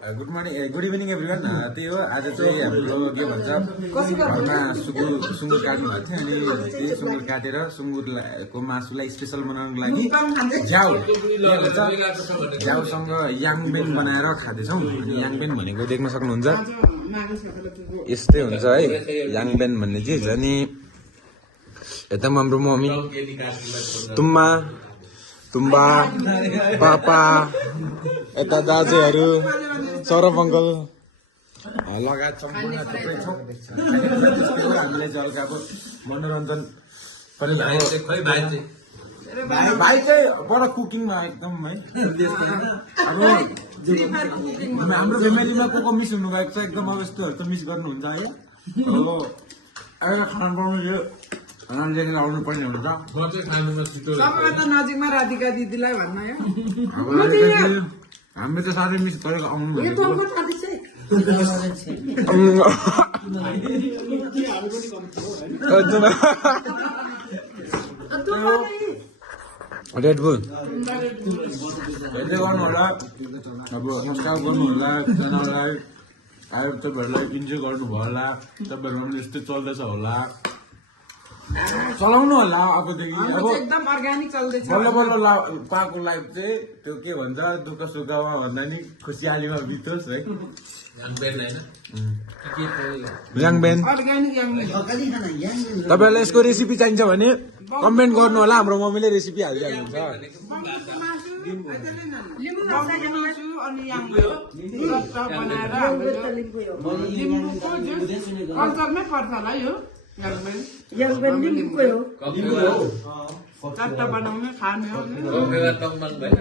Good morning good evening everyone. त्यही हो, आज चाहिँ हाम्रो के भन्छ घरमा सुँगुर काट्नु भएको थियो अनि त्यही सुँगुर काटेर सुँगुरको मासुलाई स्पेसल बनाउनको लागि झ्याउसँग याङबेन बनाएर खाँदैछौँ। अनि याङबेन भनेको देख्न सक्नुहुन्छ यस्तै हुन्छ है याङबेन भन्ने चिज। अनि यता हाम्रो मम्मी तुम्बा पापा यता दाजुहरू सौरभ अङ्कल लगायत सम्पूर्ण थुप्रै छौँ। हामीले चाहिँ हल्का अब मनोरञ्जन पनि भाइ चाहिँ बडा कुकिङमा एकदम है। अब हाम्रो फ्यामिलीमा को मिस हुनुभएको छ एकदम अब यस्तोहरू त मिस गर्नुहुन्छ है। अब अहिले खाना बनाउनु राम्ररी आउनु पर्ने हुन्छ। सबैभन्दा नजिकमा राधिका दिदीलाई भन्न हामीले त साह्रै मिस गरेको आउनु रेड बुल हेर्दै गर्नु होला। अब सब्सक्राइब गर्नु होला च्यानललाई। आयो तपाईँहरूलाई इन्जोय गर्नुभयो होला। तपाईँहरू पनि यस्तै चल्दैछ होला, चलाउनु होला। अबदेखि अब एकदम अर्ग्यानिक चल्दैछ। बल्ल बल्ल पाएको लाइफ चाहिँ त्यो के भन्छ दुःख सुखमा भन्दा नि खुसियालीमा बितोस् है। याङबेन तपाईँहरूलाई यसको रेसिपी चाहिन्छ भने कमेन्ट गर्नु होला। हाम्रो मम्मीले रेसिपी हालिदिनुहुन्छ। कल्चरमै पर्छ होला यो चारवटा बनाउने खाने हो।